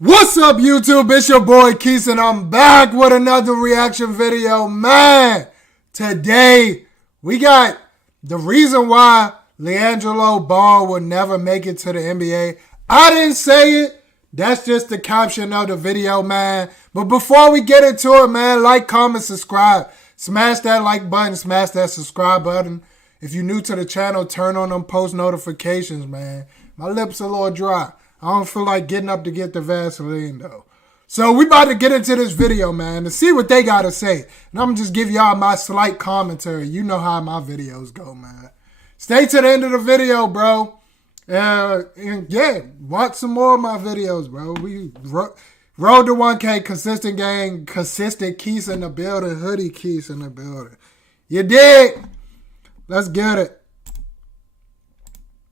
What's up, YouTube? It's your boy Keith, and I'm back with another reaction video. Man, today we got the reason why Liangelo Ball will never make it to the NBA. I didn't say it. That's just the caption of the video, man. But before we get into it, man, like, comment, subscribe. Smash that like button, smash that subscribe button. If you're new to the channel, turn on them post notifications, man. My lips are a little dry. I don't feel like getting up to get the Vaseline, though. So we about to get into this video, man, to see what they got to say. And I'm going to just give y'all my slight commentary. You know how my videos go, man. Stay to the end of the video, bro. And yeah, watch some more of my videos, bro. We road to 1K, consistent gang, consistent keys in the building, hoodie keys in the building. You did. Let's get it.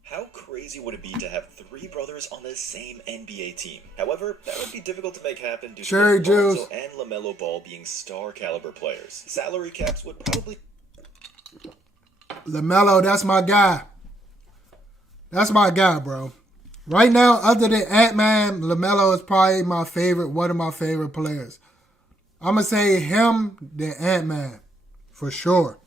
How crazy would it be to have three brothers on the same NBA team? However, that would be difficult to make happen due to Lonzo and LaMelo Ball being star caliber players. Salary caps would probably... LaMelo, that's my guy. That's my guy, bro. Right now, other than Ant-Man, LaMelo is probably one of my favorite players. I'm going to say him, then Ant-Man, for sure.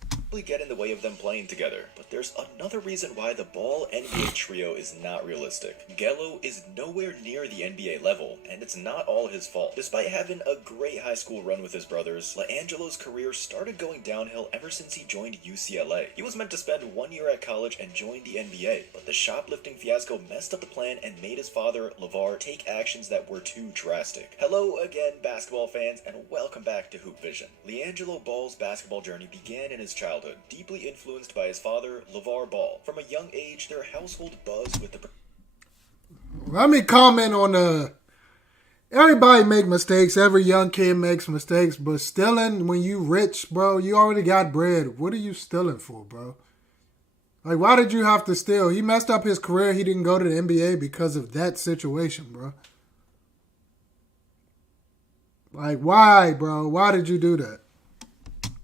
Get in the way of them playing together, but there's another reason why the Ball NBA trio is not realistic. Gello is nowhere near the NBA level, and it's not all his fault. Despite having a great high school run with his brothers, Liangelo's career started going downhill ever since he joined UCLA. He was meant to spend 1 year at college and join the NBA, but the shoplifting fiasco messed up the plan and made his father, Lavar, take actions that were too drastic. Hello again, basketball fans, and welcome back to Hoop Vision. Liangelo Ball's basketball journey began in his childhood, deeply influenced by his father, Lavar Ball. From a young age, their household buzzed with the... Let me comment on everybody make mistakes. Every young kid makes mistakes, but stealing when you rich, bro, you already got bread. What are you stealing for, bro? Like, why did you have to steal? He messed up his career. He didn't go to the NBA because of that situation, bro. Like, why, bro? Why did you do that?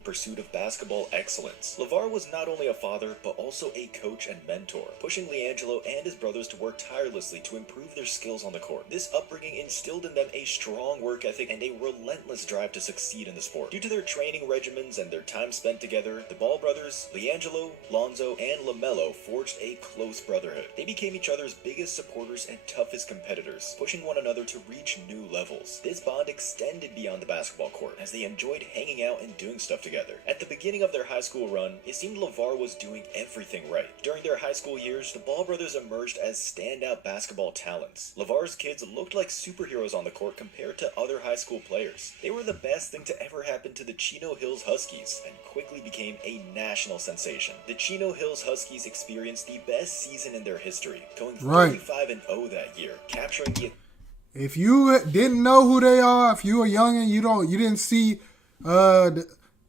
Pursuit of basketball excellence. Lavar was not only a father, but also a coach and mentor, pushing Liangelo and his brothers to work tirelessly to improve their skills on the court. This upbringing instilled in them a strong work ethic and a relentless drive to succeed in the sport. Due to their training regimens and their time spent together, the Ball brothers, Liangelo, Lonzo, and LaMelo, forged a close brotherhood. They became each other's biggest supporters and toughest competitors, pushing one another to reach new levels. This bond extended beyond the basketball court, as they enjoyed hanging out and doing stuff together. At the beginning of their high school run, it seemed Lavar was doing everything right. During their high school years, the Ball brothers emerged as standout basketball talents. Lavar's kids looked like superheroes on the court compared to other high school players. They were the best thing to ever happen to the Chino Hills Huskies and quickly became a national sensation. The Chino Hills Huskies experienced the best season in their history, going 35-0 that year, capturing the... If you didn't know who they are, if you were young and you didn't see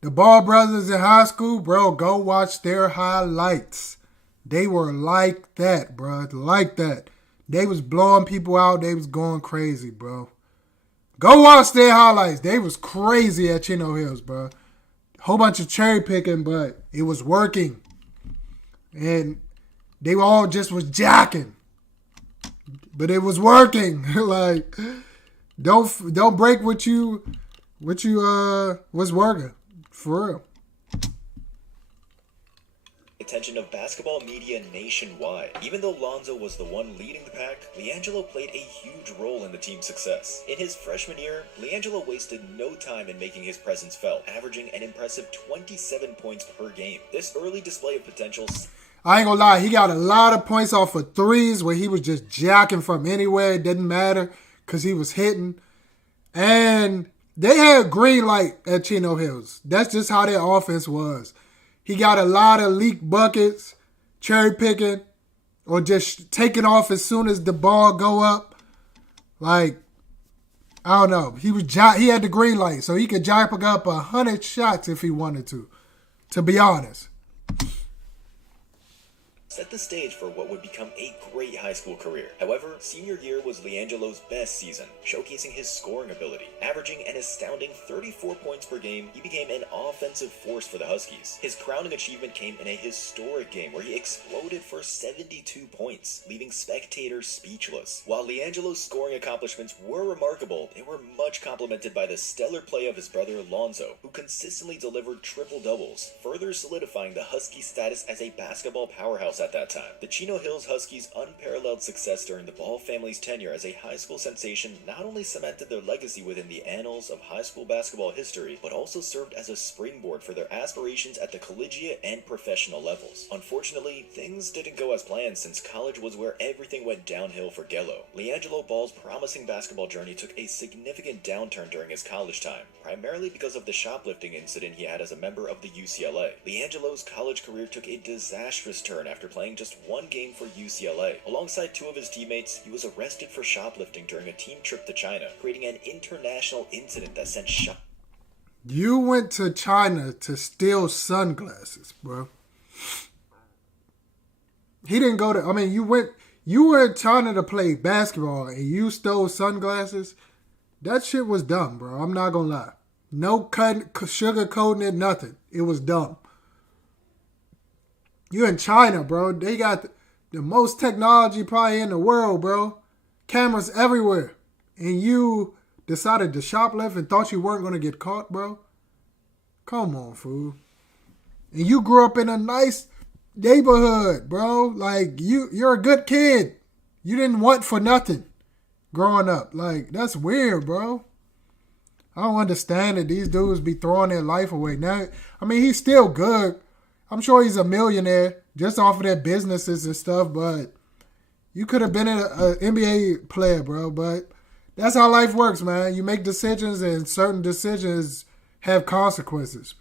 the Ball brothers in high school, bro, go watch their highlights. They were like that, bro. Like that. They was blowing people out. They was going crazy, bro. Go watch their highlights. They was crazy at Chino Hills, bro. Whole bunch of cherry picking, but it was working. And they all just was jacking. But it was working. Like, don't break what you was working. For real. Attention of basketball media nationwide. Even though Lonzo was the one leading the pack, Liangelo played a huge role in the team's success. In his freshman year, Liangelo wasted no time in making his presence felt, averaging an impressive 27 points per game. This early display of potential... I ain't gonna lie, he got a lot of points off of threes where he was just jacking from anywhere. It didn't matter because he was hitting. And they had green light at Chino Hills. That's just how their offense was. He got a lot of leak buckets, cherry picking, or just taking off as soon as the ball go up. Like, I don't know. He had the green light, so he could jack up 100 shots if he wanted to be honest. set the stage for what would become a great high school career. However, senior year was Liangelo's best season, showcasing his scoring ability. Averaging an astounding 34 points per game, he became an offensive force for the Huskies. His crowning achievement came in a historic game where he exploded for 72 points, leaving spectators speechless. While Liangelo's scoring accomplishments were remarkable, they were much complemented by the stellar play of his brother Lonzo, who consistently delivered triple-doubles, further solidifying the Huskies' status as a basketball powerhouse at that time. The Chino Hills Huskies' unparalleled success during the Ball family's tenure as a high school sensation not only cemented their legacy within the annals of high school basketball history, but also served as a springboard for their aspirations at the collegiate and professional levels. Unfortunately, things didn't go as planned since college was where everything went downhill for Gello. Liangelo Ball's promising basketball journey took a significant downturn during his college time, primarily because of the shoplifting incident he had as a member of the UCLA. Liangelo's college career took a disastrous turn after playing just one game for UCLA. Alongside two of his teammates, he was arrested for shoplifting during a team trip to China, creating an international incident that sent You went to China to steal sunglasses, bro. He didn't go to, you were in China to play basketball and you stole sunglasses. That shit was dumb, bro. I'm not gonna lie. No sugar coating it, nothing. It was dumb. You're in China, bro. They got the most technology probably in the world, bro. Cameras everywhere. And you decided to shoplift and thought you weren't going to get caught, bro? Come on, fool. And you grew up in a nice neighborhood, bro. Like, you're a good kid. You didn't want for nothing growing up. Like, that's weird, bro. I don't understand it. These dudes be throwing their life away. Now, he's still good. I'm sure he's a millionaire just off of their businesses and stuff, but you could have been an NBA player, bro. But that's how life works, man. You make decisions and certain decisions have consequences.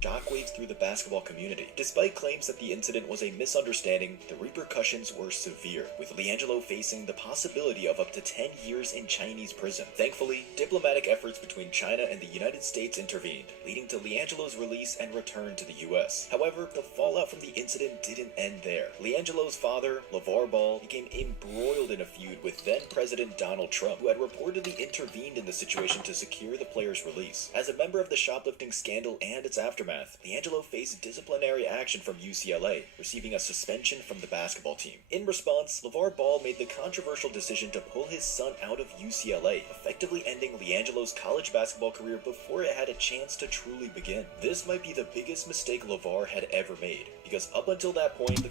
Shockwaves through the basketball community. Despite claims that the incident was a misunderstanding, the repercussions were severe, with Liangelo facing the possibility of up to 10 years in Chinese prison. Thankfully, diplomatic efforts between China and the United States intervened, leading to Liangelo's release and return to the U.S. However, the fallout from the incident didn't end there. Liangelo's father, Lavar Ball, became embroiled in a feud with then-President Donald Trump, who had reportedly intervened in the situation to secure the player's release. As a member of the shoplifting scandal and its aftermath, Liangelo faced disciplinary action from UCLA, receiving a suspension from the basketball team. In response, Lavar Ball made the controversial decision to pull his son out of UCLA, effectively ending Liangelo's college basketball career before it had a chance to truly begin. This might be the biggest mistake Lavar had ever made, because up until that point,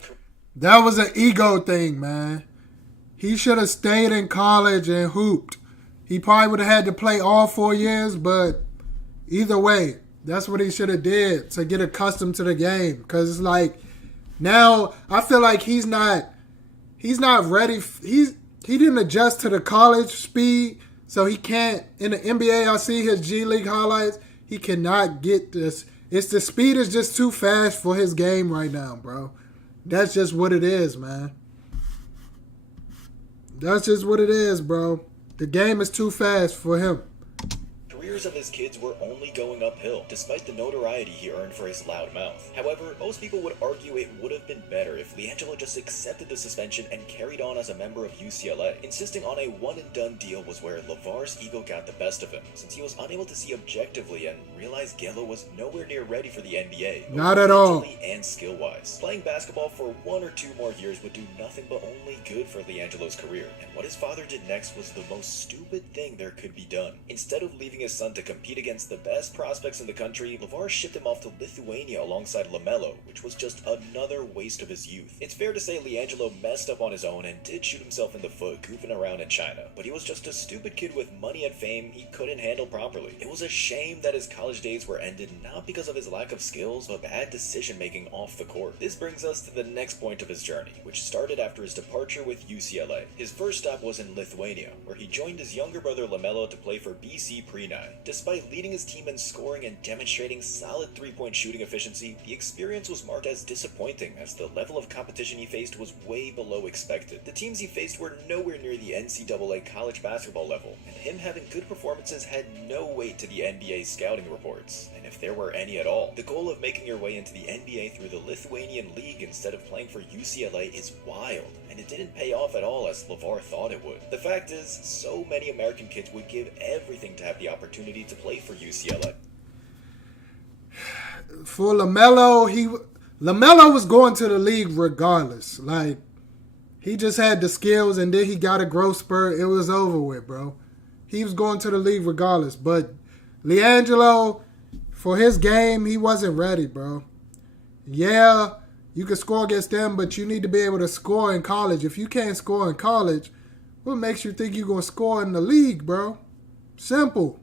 that was an ego thing, man. He should have stayed in college and hooped. He probably would have had to play all 4 years, but either way, that's what he should have did to get accustomed to the game. Because it's like, now I feel like he's not ready. He didn't adjust to the college speed, so he can't. In the NBA, I see his G League highlights. He cannot get this. The speed is just too fast for his game right now, bro. That's just what it is, man. That's just what it is, bro. The game is too fast for him. Careers of his kids were only going uphill, despite the notoriety he earned for his loud mouth. However, most people would argue it would have been better if Liangelo just accepted the suspension and carried on as a member of UCLA. Insisting on a one-and-done deal was where Lavar's ego got the best of him, since he was unable to see objectively and realized Gello was nowhere near ready for the NBA. Not at all. And skill-wise. Playing basketball for 1 or 2 more years would do nothing but only good for Liangelo's career, and what his father did next was the most stupid thing there could be done. Instead of leaving his son to compete against the best prospects in the country, Lavar shipped him off to Lithuania alongside LaMelo, which was just another waste of his youth. It's fair to say Liangelo messed up on his own and did shoot himself in the foot goofing around in China, but he was just a stupid kid with money and fame he couldn't handle properly. It was a shame that his college days were ended not because of his lack of skills, but bad decision-making off the court. This brings us to the next point of his journey, which started after his departure with UCLA. His first stop was in Lithuania, where he joined his younger brother LaMelo to play for BC Pre-9. time. Despite leading his team in scoring and demonstrating solid three-point shooting efficiency, the experience was marked as disappointing as the level of competition he faced was way below expected. The teams he faced were nowhere near the NCAA college basketball level, and him having good performances had no weight to the NBA scouting reports, and if there were any at all. The goal of making your way into the NBA through the Lithuanian League instead of playing for UCLA is wild, and it didn't pay off at all as Lavar thought it would. The fact is, so many American kids would give everything to have the opportunity to play for UCLA. For LaMelo was going to the league regardless. Like, he just had the skills, and then he got a growth spurt. It was over with, bro. He was going to the league regardless. But Liangelo, for his game, he wasn't ready, bro. Yeah, you can score against them, but you need to be able to score in college. If you can't score in college, what makes you think you're going to score in the league, bro? Simple.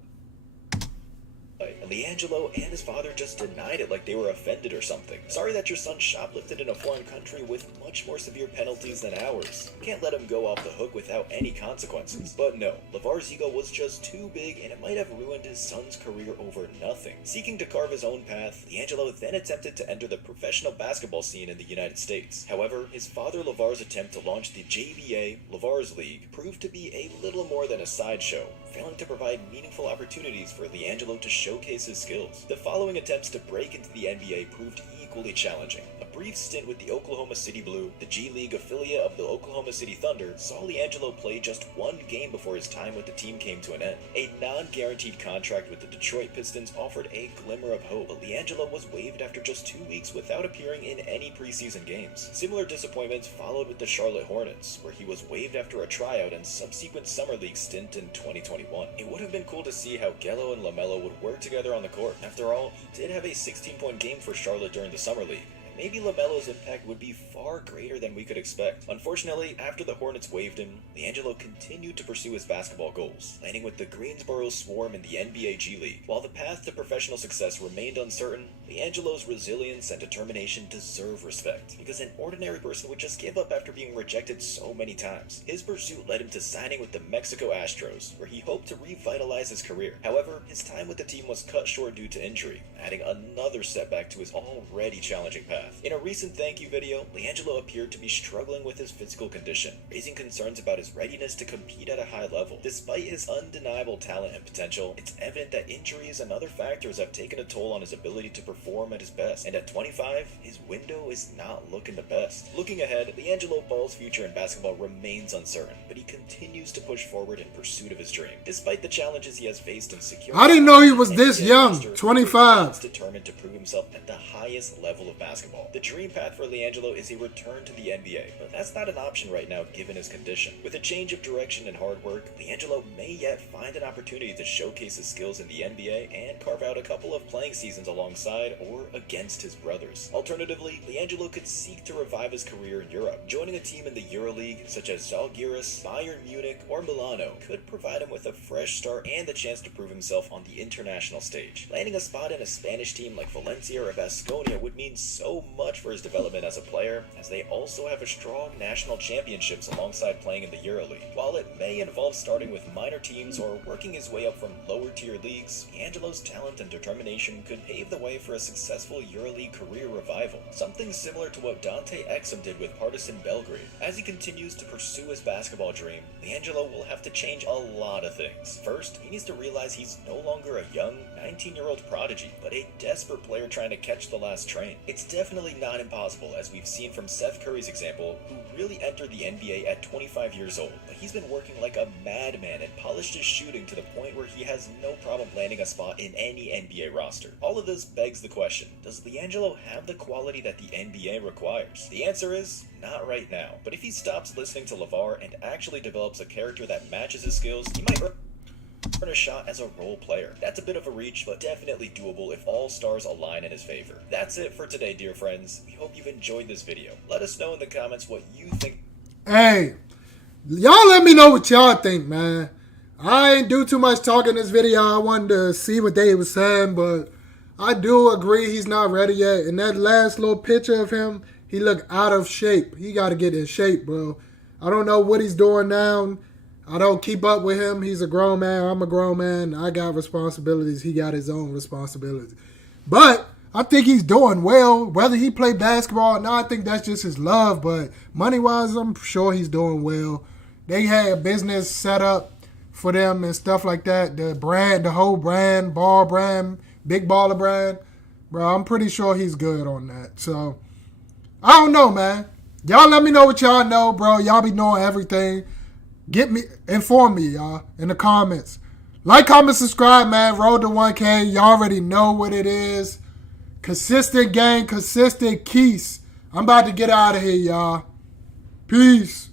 Liangelo and his father just denied it like they were offended or something. Sorry that your son shoplifted in a foreign country with much more severe penalties than ours. Can't let him go off the hook without any consequences. But no, Lavar's ego was just too big and it might have ruined his son's career over nothing. Seeking to carve his own path, Liangelo then attempted to enter the professional basketball scene in the United States. However, his father Lavar's attempt to launch the JBA, Lavar's League, proved to be a little more than a sideshow, failing to provide meaningful opportunities for Liangelo to showcase his skills. The following attempts to break into the NBA proved equally challenging. A brief stint with the Oklahoma City Blue, the G League affiliate of the Oklahoma City Thunder, saw Liangelo play just one game before his time with the team came to an end. A non-guaranteed contract with the Detroit Pistons offered a glimmer of hope, but Liangelo was waived after just 2 weeks without appearing in any preseason games. Similar disappointments followed with the Charlotte Hornets, where he was waived after a tryout and subsequent summer league stint in 2021. It would have been cool to see how Gelo and LaMelo would work together on the court. After all, he did have a 16-point game for Charlotte during the summer league. Maybe LaMelo's impact would be far greater than we could expect. Unfortunately, after the Hornets waived him, Liangelo continued to pursue his basketball goals, landing with the Greensboro Swarm in the NBA G League. While the path to professional success remained uncertain, Liangelo's resilience and determination deserve respect, because an ordinary person would just give up after being rejected so many times. His pursuit led him to signing with the Mexico Astros, where he hoped to revitalize his career. However, his time with the team was cut short due to injury, adding another setback to his already challenging path. In a recent thank you video, Liangelo appeared to be struggling with his physical condition, raising concerns about his readiness to compete at a high level. Despite his undeniable talent and potential, it's evident that injuries and other factors have taken a toll on his ability to perform at his best, and at 25, his window is not looking the best. Looking ahead, Liangelo Ball's future in basketball remains uncertain, but he continues to push forward in pursuit of his dream. Despite the challenges he has faced in securing, I didn't know he was this young, 25. He's determined to prove himself at the highest level of basketball. The dream path for Liangelo is a return to the NBA, but that's not an option right now given his condition. With a change of direction and hard work, Liangelo may yet find an opportunity to showcase his skills in the NBA and carve out a couple of playing seasons alongside or against his brothers. Alternatively, Liangelo could seek to revive his career in Europe. Joining a team in the EuroLeague, such as Zalgiris, Bayern Munich, or Milano, could provide him with a fresh start and the chance to prove himself on the international stage. Landing a spot in a Spanish team like Valencia or Baskonia would mean so much for his development as a player, as they also have a strong national championships alongside playing in the EuroLeague. While it may involve starting with minor teams or working his way up from lower tier leagues, Liangelo's talent and determination could pave the way for a successful EuroLeague career revival, something similar to what Dante Exum did with Partizan Belgrade. As he continues to pursue his basketball dream, Liangelo will have to change a lot of things. First, he needs to realize he's no longer a young, 19-year-old prodigy, but a desperate player trying to catch the last train. It's definitely not impossible, as we've seen from Seth Curry's example, who really entered the NBA at 25 years old, but he's been working like a madman and polished his shooting to the point where he has no problem landing a spot in any NBA roster. All of this begs the question, does Liangelo have the quality that the NBA requires? The answer is, not right now. But if he stops listening to Lavar and actually develops a character that matches his skills, he might earn a shot as a role player. That's a bit of a reach, but definitely doable if all stars align in his favor. That's it for today, dear friends. We hope you've enjoyed this video. Let us know in the comments what you think. Hey, y'all let me know what y'all think, man. I ain't do too much talking in this video. I wanted to see what they was saying, but I do agree he's not ready yet. In that last little picture of him, he looked out of shape. He got to get in shape, bro. I don't know what he's doing now. I don't keep up with him. He's a grown man. I'm a grown man. I got responsibilities. He got his own responsibilities. But I think he's doing well. Whether he play basketball or not, I think that's just his love. But money-wise, I'm sure he's doing well. They had a business set up for them and stuff like that. The brand, the whole brand, ball brand, big baller brand. Bro, I'm pretty sure he's good on that. So, I don't know, man. Y'all let me know what y'all know, bro. Y'all be knowing everything. Inform me, y'all, in the comments. Like, comment, subscribe, man. Road to 1K. Y'all already know what it is. Consistent game, consistent keys. I'm about to get out of here, y'all. Peace.